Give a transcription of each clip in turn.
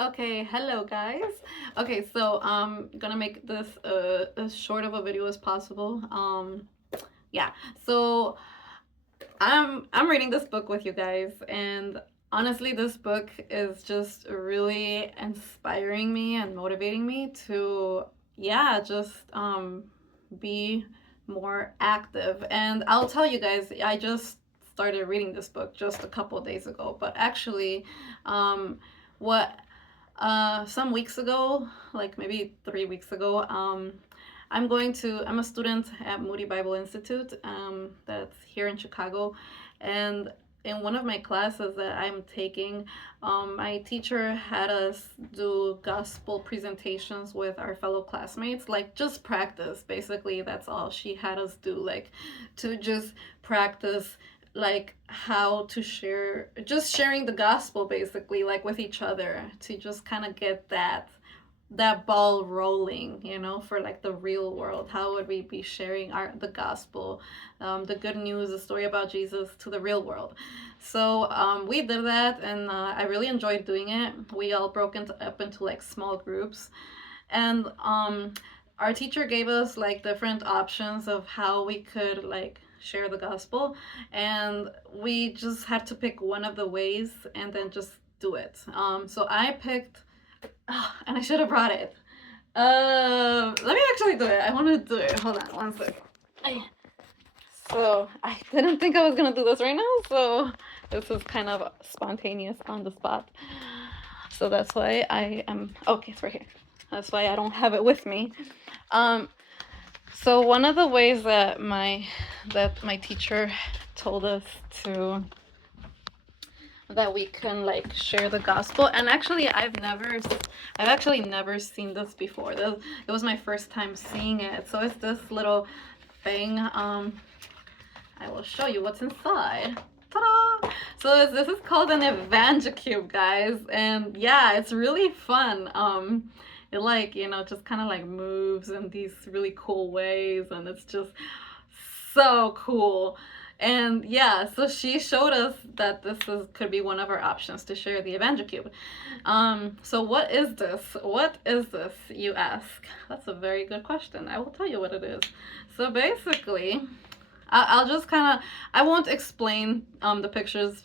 Okay, hello guys. Okay, so I'm gonna make this as short of a video as possible. Yeah. So I'm reading this book with you guys, and honestly, this book is just really inspiring me and motivating me to, yeah, just be more active. And I'll tell you guys, I just started reading this book just a couple of days ago, but actually, um, what some weeks ago, like maybe 3 weeks ago, I'm a student at Moody Bible Institute, that's here in Chicago. And in one of my classes that I'm taking, my teacher had us do gospel presentations with our fellow classmates, like just practice. Basically, that's all she had us do, like to just practice like how to share, just sharing the gospel basically, like with each other, to just kind of get that ball rolling, for like the real world. How would we be sharing the gospel, the good news, the story about Jesus to the real world? So we did that, and I really enjoyed doing it. We all broke up into like small groups, and our teacher gave us like different options of how we could like share the gospel, and we just had to pick one of the ways and then just do it. So I picked, and I should have brought it. Let me actually do it. I want to do it. Hold on, one sec. So I didn't think I was gonna do this right now, so this is kind of spontaneous on the spot. So that's why I am okay. It's right here. That's why I don't have it with me. Um, so one of the ways that my teacher told us to that we can like share the gospel, and actually I've actually never seen this before. It was my first time seeing it. So it's this little thing. I will show you what's inside. Ta-da! So this is called an EvangeCube, guys, and yeah, it's really fun. It like, just kind of like moves in these really cool ways, and it's just so cool. And yeah, so she showed us that could be one of our options to share the EvangeCube. So what is this? What is this, you ask? That's a very good question. I will tell you what it is. So basically, I'll just kind of, I won't explain the pictures.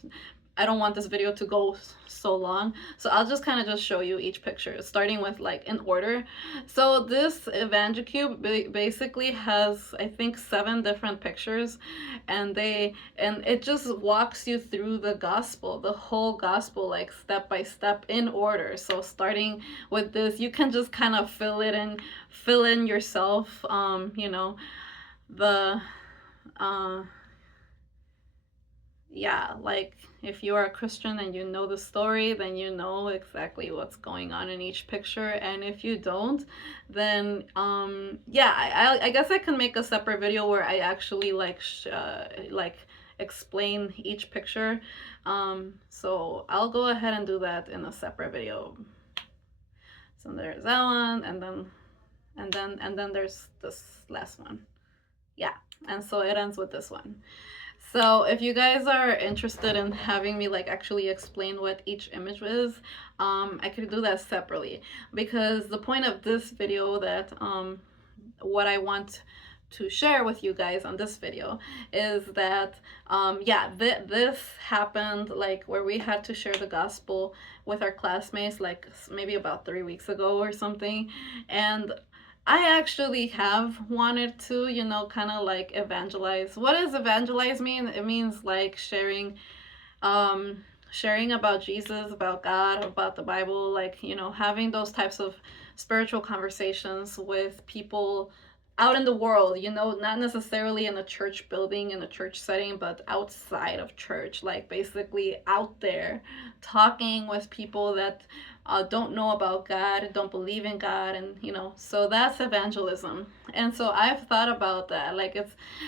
I don't want this video to go so long, so I'll just kind of just show you each picture, starting with like in order. So this EvangeCube basically has, I think, 7 different pictures, and it just walks you through the gospel, the whole gospel, like step by step in order. So starting with this, you can just kind of fill in yourself, the uh yeah, like if you are a Christian and you know the story, then you know exactly what's going on in each picture. And if you don't, then yeah, I guess I can make a separate video where I actually like explain each picture. So I'll go ahead and do that in a separate video. So there's that one, and then there's this last one. Yeah, and so it ends with this one. So if you guys are interested in having me like actually explain what each image is, I could do that separately, because the point of this video, that what I want to share with you guys on this video, is that yeah, this happened like where we had to share the gospel with our classmates like maybe about 3 weeks ago or something. And I actually have wanted to, kind of like evangelize. What does evangelize mean? It means like sharing about Jesus, about God, about the Bible, like, having those types of spiritual conversations with people out in the world, not necessarily in a church building, in a church setting, but outside of church, like basically out there talking with people that don't know about God, don't believe in God, and so that's evangelism. And so I've thought about that. Like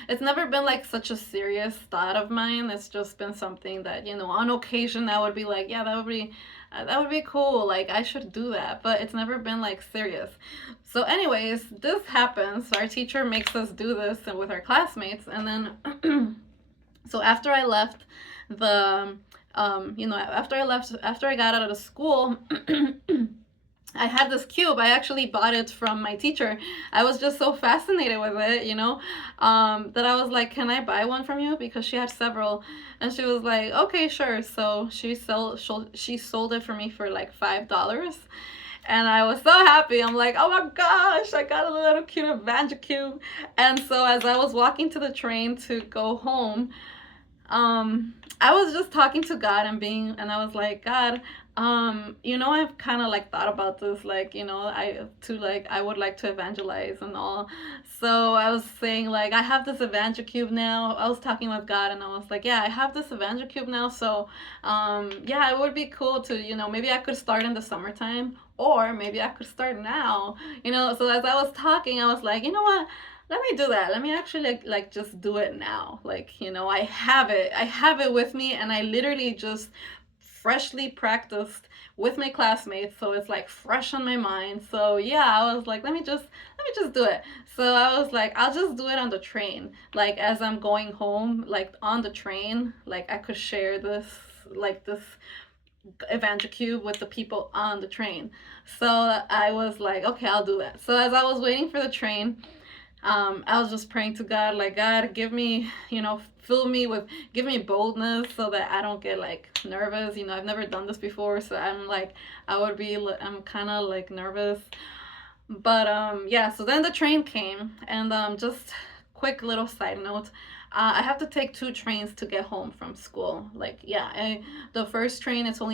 it's never been like such a serious thought of mine. It's just been something that on occasion I would be like, yeah, that would be cool. Like I should do that, but it's never been like serious. So, anyways, this happens. Our teacher makes us do this with our classmates, and then so after I left the after I got out of the school, I had this cube. I actually bought it from my teacher. I was just so fascinated with it, that I was like, "Can I buy one from you?" Because she had several, and she was like, "Okay, sure." So she sold it for me for like $5, and I was so happy. I'm like, "Oh my gosh, I got a little cute Evangel cube." And so as I was walking to the train to go home, I was just talking to God and I was like, God, I've kind of like thought about this, like, I would like to evangelize and all. So I was saying, like, I have this Evangel cube now. I was talking with God and I was like, yeah, I have this Evangel cube now. So, yeah, it would be cool to, maybe I could start in the summertime, or maybe I could start now, So as I was talking, I was like, you know what? Let me do that. Let me actually like just do it now. Like, I have it with me, and I literally just freshly practiced with my classmates, so it's like fresh on my mind. So yeah, I was like, let me just do it. So I was like, I'll just do it on the train, like as I'm going home, like on the train, like I could share this Evangel cube with the people on the train. So I was like, okay, I'll do that. So as I was waiting for the train, I was just praying to God, like, God, give me, give me boldness so that I don't get like nervous. I've never done this before, so I'm kind of like nervous. But yeah, so then the train came, and just quick little side note. I have to take two trains to get home from school. Like, yeah, the first train, it's a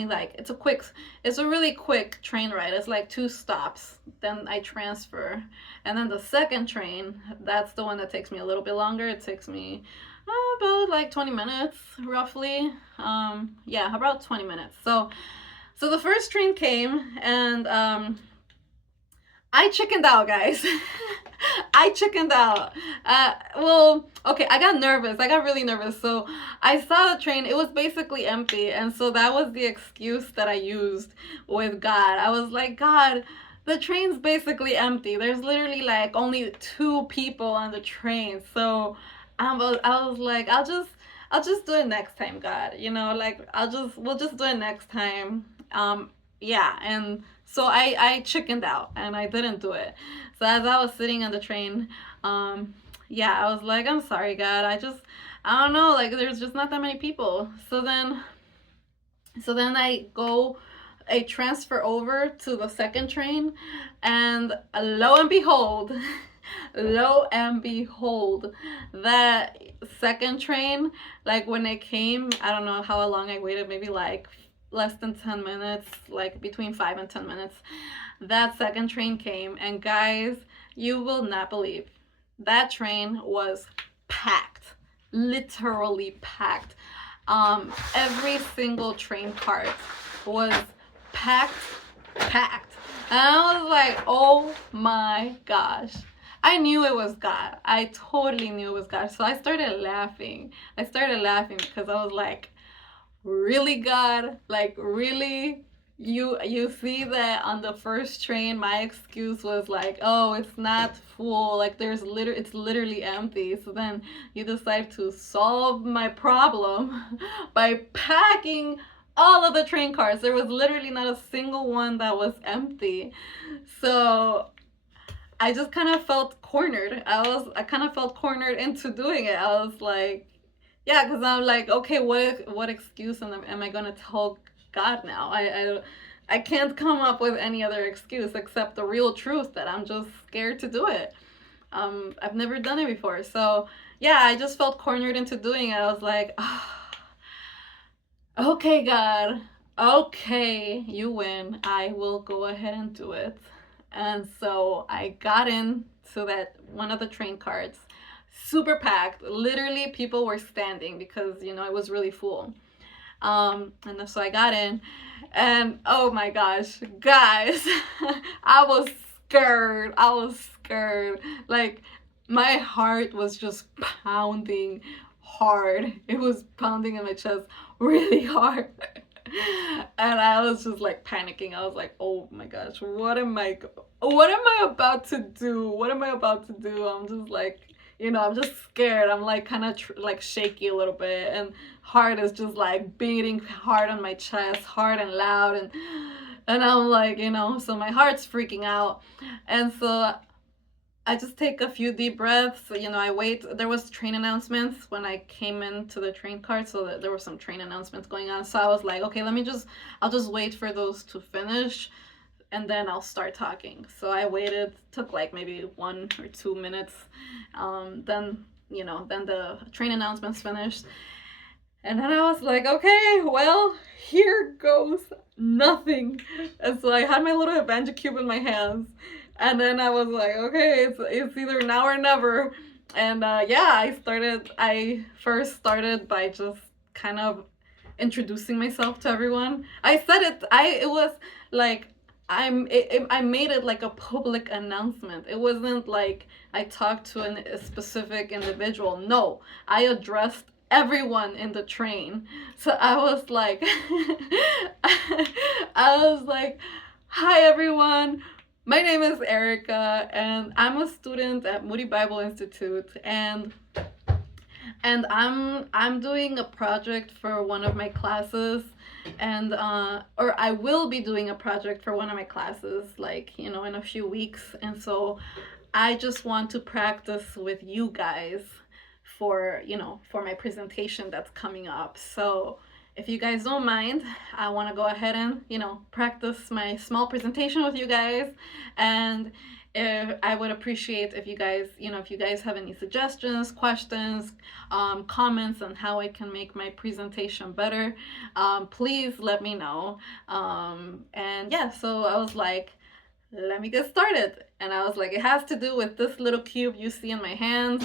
really quick train ride. It's like two stops. Then I transfer. And then the second train, that's the one that takes me a little bit longer. It takes me about like 20 minutes, roughly. Yeah, about 20 minutes. So the first train came, and I chickened out, guys. I chickened out. Well, okay, I got nervous. I got really nervous. So I saw the train. It was basically empty. And so that was the excuse that I used with God. I was like, God, the train's basically empty. There's literally like only two people on the train. So I was like, I'll just do it next time, God. Like we'll just do it next time. Yeah, and so I chickened out and I didn't do it. So as I was sitting on the train, yeah, I was like, I'm sorry, God. I don't know, like there's just not that many people. So then I transfer over to the second train, and lo and behold, lo and behold, that second train, like when it came, I don't know how long I waited, maybe like less than 10 minutes, like between 5 and 10 minutes. That second train came, and guys, you will not believe, that train was packed, literally packed. Every single train cart was packed, packed. And I was like, oh my gosh. I knew it was God. I totally knew it was God. So I started laughing. Because I was like, really, God? Like, really? You see that on the first train my excuse was like, oh, it's not full, like it's literally empty. So then you decide to solve my problem by packing all of the train cars. There was literally not a single one that was empty. So I just kind of felt cornered. I kind of felt cornered into doing it. I was like, yeah, because I'm like, okay, what excuse am I gonna tell God now? I can't come up with any other excuse except the real truth that I'm just scared to do it. I've never done it before, so yeah, I just felt cornered into doing it. I was like, okay, God, okay, you win. I will go ahead and do it. And so I got into that one of the train carts, super packed. Literally, people were standing because it was really full. And so I got in, and oh my gosh, guys, I was scared. I was scared. Like my heart was just pounding hard. It was pounding in my chest really hard. And I was just like panicking. I was like, "Oh my gosh, what am I about to do? What am I about to do?" I'm just like, I'm just scared. I'm like kind of like shaky a little bit, and heart is just like beating hard on my chest, hard and loud, and I'm like, so my heart's freaking out. And so I just take a few deep breaths. I wait. There was train announcements when I came into the train car, so that there were some train announcements going on. So I was like, okay, I'll just wait for those to finish, and then I'll start talking. So I waited. Took like maybe 1 or 2 minutes. Then the train announcements finished, and then I was like, okay, well, here goes nothing. And so I had my little Evangicube in my hands. And then I was like, okay, it's either now or never. And yeah, I first started by just kind of introducing myself to everyone. It was like, I made it like a public announcement. It wasn't like I talked to a specific individual. No, I addressed everyone in the train. So I was like, hi everyone. My name is Erica, and I'm a student at Moody Bible Institute, and I'm doing a project for one of my classes, and or I will be doing a project for one of my classes, like in a few weeks, and so I just want to practice with you guys for my presentation that's coming up. So if you guys don't mind, I want to go ahead and practice my small presentation with you guys. And I would appreciate if you guys have any suggestions, questions, comments on how I can make my presentation better, please let me know. And yeah, so I was like, let me get started. And I was like, it has to do with this little cube you see in my hands.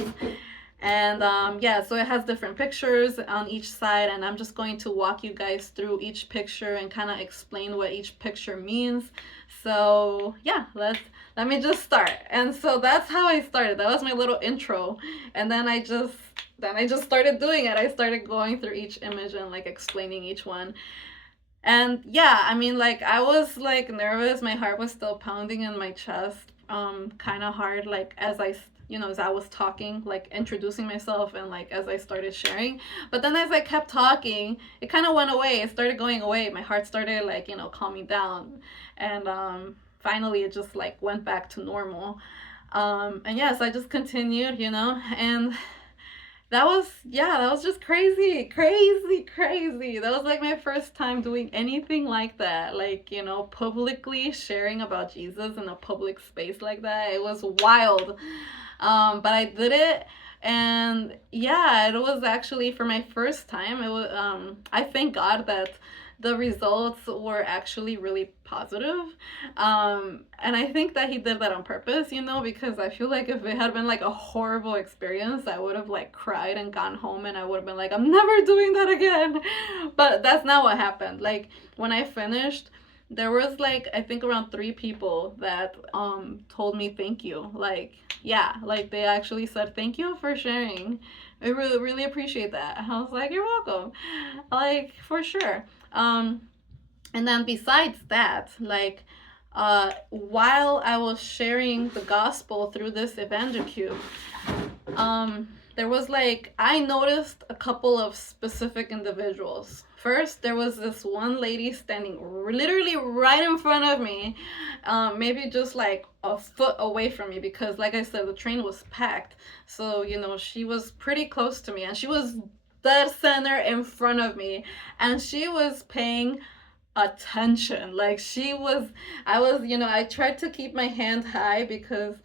And yeah, so it has different pictures on each side, and I'm just going to walk you guys through each picture and kind of explain what each picture means. So yeah, let me just start. And so that's how I started. That was my little intro. And then I just started doing it. I started going through each image and like explaining each one. And yeah, I mean, like, I was like nervous. My heart was still pounding in my chest, kind of hard, like as I was talking, like introducing myself, and like as I started sharing. But then as I kept talking, it kind of went away. It started going away. My heart started like calming down, and finally it just like went back to normal. And yes, I just continued, and that was just crazy, crazy, crazy. That was like my first time doing anything like that, like publicly sharing about Jesus in a public space like that. It was wild. But I did it, and yeah, it was actually for my first time. It was I thank God that the results were actually really positive. And I think that he did that on purpose, because I feel like if it had been like a horrible experience, I would have like cried and gone home, and I would have been like, I'm never doing that again. But that's not what happened. Like, when I finished, there was like, I think around 3 people that told me thank you. Like, yeah, like they actually said thank you for sharing. I really, really appreciate that. I was like, you're welcome. Like, for sure. And then besides that, like, while I was sharing the gospel through this Evangicube, there was like, I noticed a couple of specific individuals. First, there was this one lady standing literally right in front of me, maybe just like a foot away from me, because like I said, the train was packed. So, she was pretty close to me, and she was dead center in front of me, and she was paying attention. Like, I tried to keep my hand high, because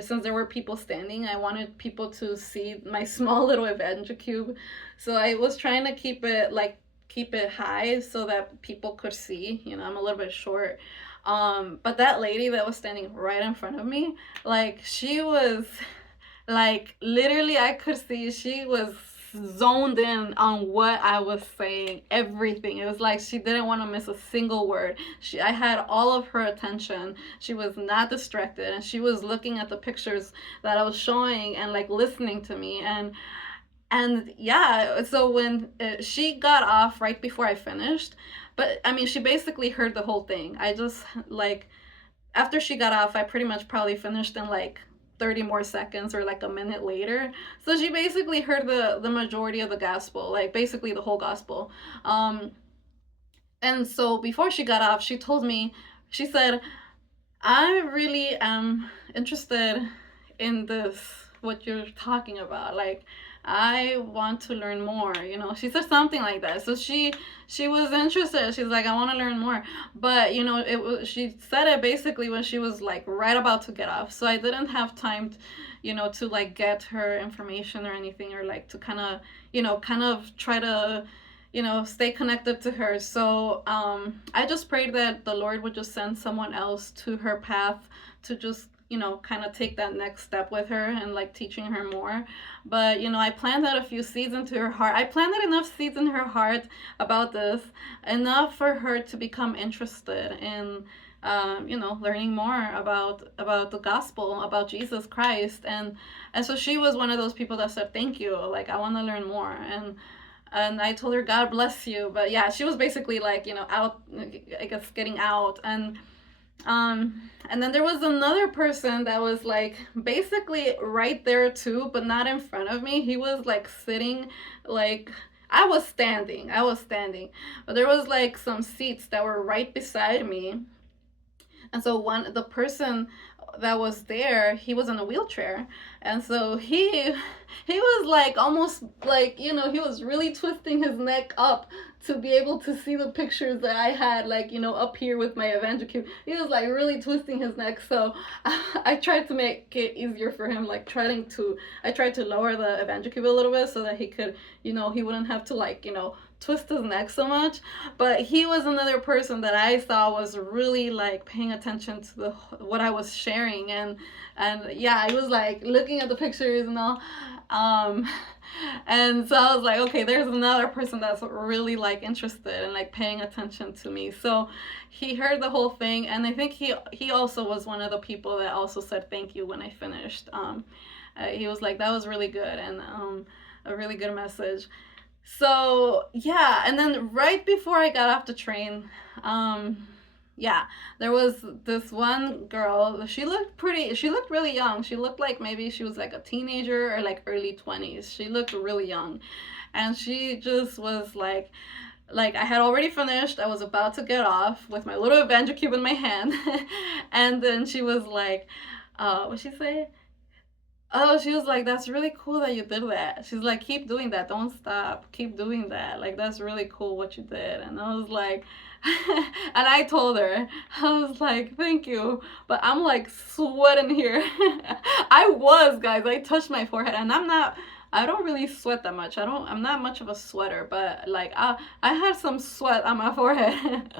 since there were people standing, I wanted people to see my small little Evangicube. So I was trying to keep it high so that people could see. I'm a little bit short. But that lady that was standing right in front of me, like, she was like, literally, I could see she was zoned in on what I was saying, everything. It was like she didn't want to miss a single word. I had all of her attention. She was not distracted, and she was looking at the pictures that I was showing and like listening to me. And yeah, so when she got off right before I finished, but I mean, she basically heard the whole thing. I just like, after she got off, I pretty much probably finished in like 30 more seconds or like a minute later. So she basically heard the majority of the gospel, like basically the whole gospel. Um, and so before she got off, she told me, she said, I really am interested in this, what you're talking about. Like, I want to learn more. She said something like that. So she was interested. She's like, I want to learn more. But it was, she said it basically when she was like right about to get off. So I didn't have time, to like get her information or anything, or like to kind of try to stay connected to her. So I just prayed that the Lord would just send someone else to her path to just, kind of take that next step with her and like teaching her more. But, I planted a few seeds into her heart. I planted enough seeds in her heart about this, enough for her to become interested in, learning more about the gospel, about Jesus Christ. And so she was one of those people that said, thank you. Like, I want to learn more. And I told her, God bless you. But yeah, she was basically like, out, I guess, getting out. And then there was another person that was like basically right there too, but not in front of me. He was like sitting, like, I was standing, but there was like some seats that were right beside me. And so the person that was there, he was in a wheelchair. And so he was like almost like, he was really twisting his neck up to be able to see the pictures that I had, like, up here with my Evangelical. He was like really twisting his neck. So I tried to make it easier for him, like I tried to lower the Evangelical a little bit so that he could, he wouldn't have to like, twist his neck so much. But he was another person that I saw was really like paying attention to what I was sharing. And yeah, I was like looking at the pictures and all. um and so I was like, okay, there's another person that's really like interested and like paying attention to me. So he heard the whole thing, and I think he also was one of the people that also said thank you when I finished. He was like, that was really good, and a really good message. So yeah, and then right before I got off the train, yeah, there was this one girl. She looked really young. She looked like maybe she was like a teenager or like early 20s. She looked really young. And she just was like I had already finished. I was about to get off with my little Avenger cube in my hand. And then she was like, what'd she say? Oh, she was like, that's really cool that you did that. She's like, keep doing that. Don't stop. Keep doing that. Like, that's really cool what you did. And I was like, and I told her, I was like, thank you. But I'm like sweating here. I was, guys. I touched my forehead, and I don't really sweat that much. I'm not much of a sweater, but like I had some sweat on my forehead.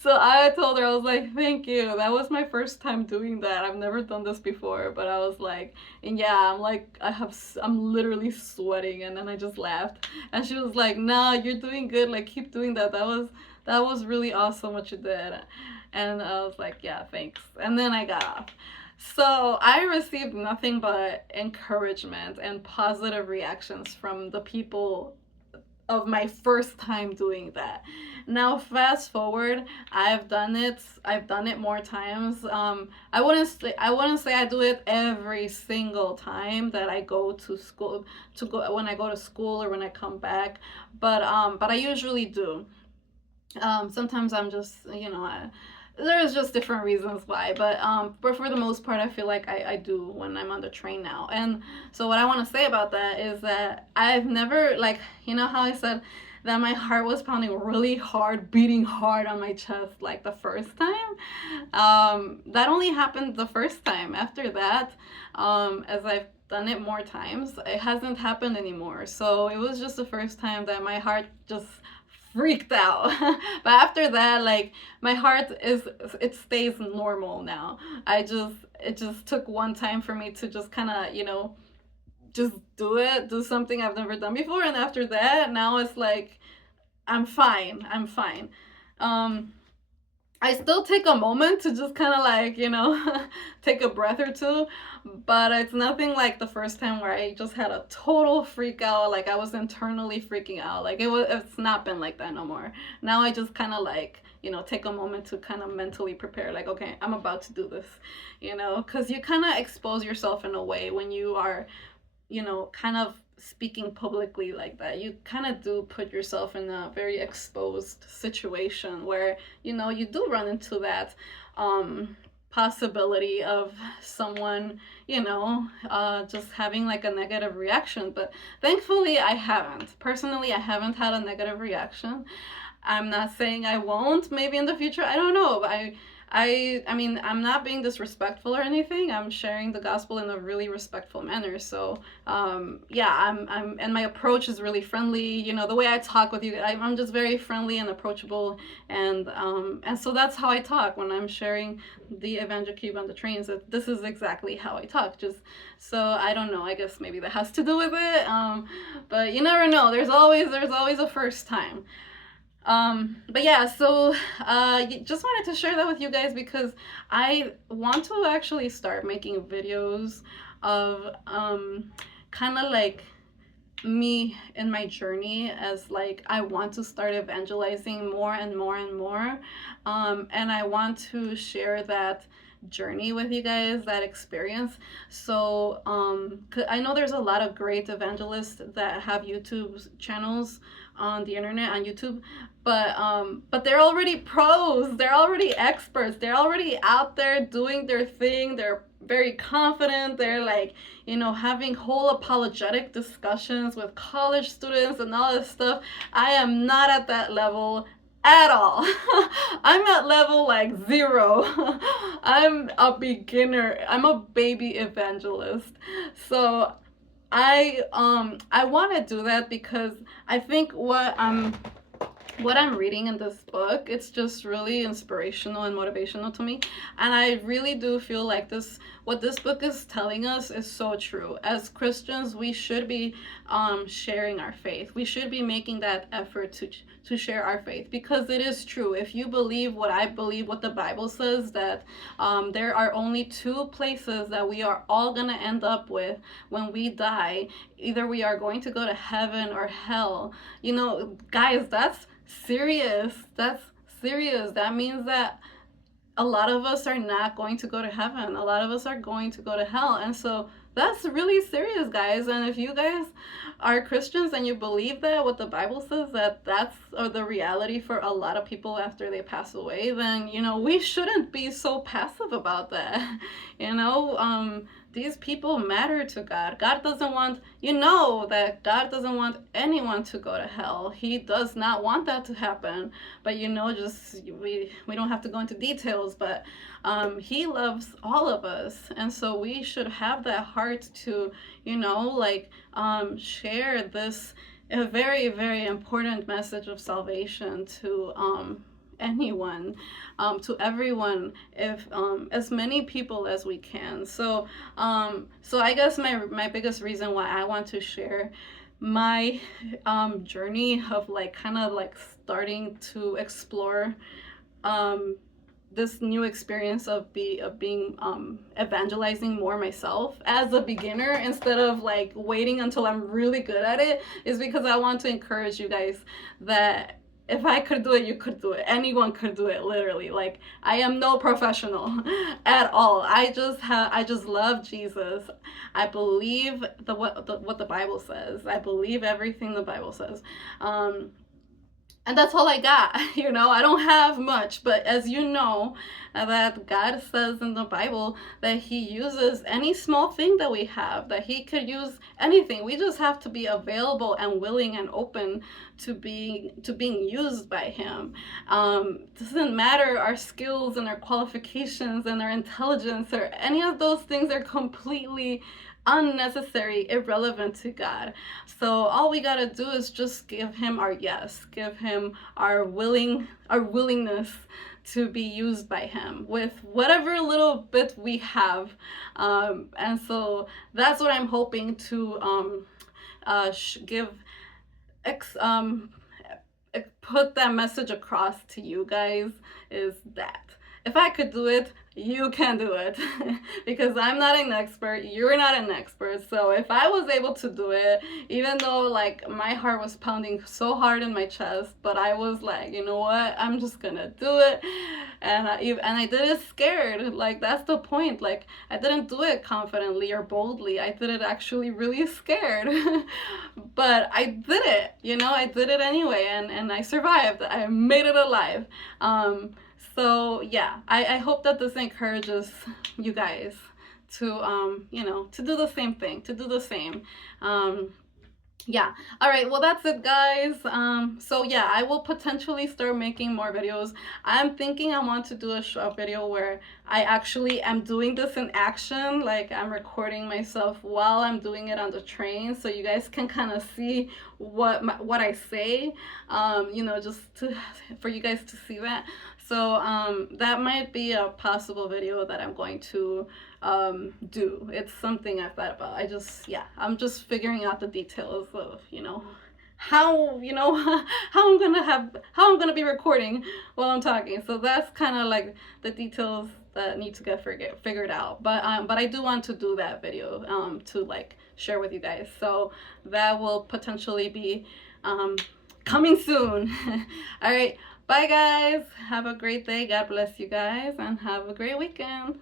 So I told her, I was like, thank you. That was my first time doing that. I've never done this before, but I was like, and yeah, I'm like, I'm literally sweating. And then I just laughed. And she was like, nah, you're doing good. Like, keep doing that. That was really awesome what you did. And I was like, yeah, thanks. And then I got off. So I received nothing but encouragement and positive reactions from the people of my first time doing that. Now fast forward, I've done it more times. I wouldn't say I do it every single time that I go to school, when I go to school or when I come back, but I usually do. Sometimes I'm just, there's just different reasons why, but for the most part, I feel like I do when I'm on the train now. And so what I want to say about that is that I've never, like, how I said that my heart was pounding really hard, beating hard on my chest like the first time. That only happened the first time. After that, as I've done it more times, it hasn't happened anymore. So it was just the first time that my heart just freaked out. But after that, like, my heart it stays normal now. It just took one time for me to just kind of, just do something I've never done before, and after that, now it's like I'm fine. I'm fine. um I still take a moment to just kind of like, take a breath or two, but it's nothing like the first time where I just had a total freak out. Like I was internally freaking out. Like it's not been like that no more. Now I just kind of like, take a moment to kind of mentally prepare. Like, okay, I'm about to do this, because you kind of expose yourself in a way when you are, kind of speaking publicly like that. You kind of do put yourself in a very exposed situation where, you do run into that possibility of someone, just having like a negative reaction. But thankfully, I haven't. Personally, I haven't had a negative reaction. I'm not saying I won't maybe in the future. I don't know. I mean, I'm not being disrespectful or anything. I'm sharing the gospel in a really respectful manner. So, yeah, and my approach is really friendly. The way I talk with you, I'm just very friendly and approachable, and so that's how I talk when I'm sharing the Evangel Cube on the trains. This is exactly how I talk. Just so I don't know. I guess maybe that has to do with it. But you never know. There's always a first time. But yeah, so just wanted to share that with you guys because I want to actually start making videos of kind of like me in my journey, as like I want to start evangelizing more and more and more, and I want to share that journey with you guys, that experience. So I know there's a lot of great evangelists that have YouTube channels on the internet, on YouTube, but they're already pros, they're already experts, they're already out there doing their thing, they're very confident, they're like, having whole apologetic discussions with college students and all this stuff. I am not at that level at all. I'm at level like 0. I'm a beginner. I'm a baby evangelist. So I want to do that because I think what I'm reading in this book, it's just really inspirational and motivational to me. And I really do feel like what this book is telling us is so true. As Christians, we should be sharing our faith. We should be making that effort to share our faith, because it is true. If you believe what I believe, what the Bible says, that there are only 2 places that we are all going to end up with when we die. Either we are going to go to heaven or hell. Guys, that's serious. That's serious. That means that a lot of us are not going to go to heaven. A lot of us are going to go to hell. And so that's really serious, guys. And if you guys are Christians and you believe that what the Bible says, that's the reality for a lot of people after they pass away, then we shouldn't be so passive about that. These people matter to God. God doesn't want, that God doesn't want anyone to go to hell. He does not want that to happen. But just we don't have to go into details, but he loves all of us, and so we should have that heart to share this a very, very important message of salvation to anyone, to everyone, if as many people as we can. So I guess my biggest reason why I want to share my journey of like kind of like starting to explore this new experience of being evangelizing more myself as a beginner, instead of like waiting until I'm really good at it, is because I want to encourage you guys that if I could do it, you could do it. Anyone could do it, literally. Like, I am no professional at all. I just love Jesus. I believe what the Bible says. I believe everything the Bible says. And that's all I got. I don't have much, but as you know, that God says in the Bible that he uses any small thing that we have, that he could use anything. We just have to be available and willing and open to being used by him. Doesn't matter our skills and our qualifications and our intelligence or any of those things are completely unnecessary, irrelevant to God. So all we gotta do is just give him our yes, give him our willingness to be used by him with whatever little bit we have. And so that's what I'm hoping to give put that message across to you guys is that if I could do it, you can do it. Because I'm not an expert, you're not an expert. So if I was able to do it, even though like my heart was pounding so hard in my chest, but I was like, you know what, I'm just gonna do it. And I did it scared. Like that's the point. Like I didn't do it confidently or boldly. I did it actually really scared. But I did it. I did it anyway, and I survived. I made it alive. So yeah, I hope that this encourages you guys to to do the same thing, to do the same. Yeah. All right, well that's it, guys. So yeah, I will potentially start making more videos. I'm thinking I want to do a video where I actually am doing this in action, like I'm recording myself while I'm doing it on the train, so you guys can kind of see what I say, just for you guys to see that. So that might be a possible video that I'm going to do. It's something I've thought about. I'm just figuring out the details of, how, how I'm gonna be recording while I'm talking. So that's kind of like the details that need to get figured out. But I do want to do that video to like share with you guys. So that will potentially be coming soon. All right. Bye, guys. Have a great day. God bless you guys, and have a great weekend.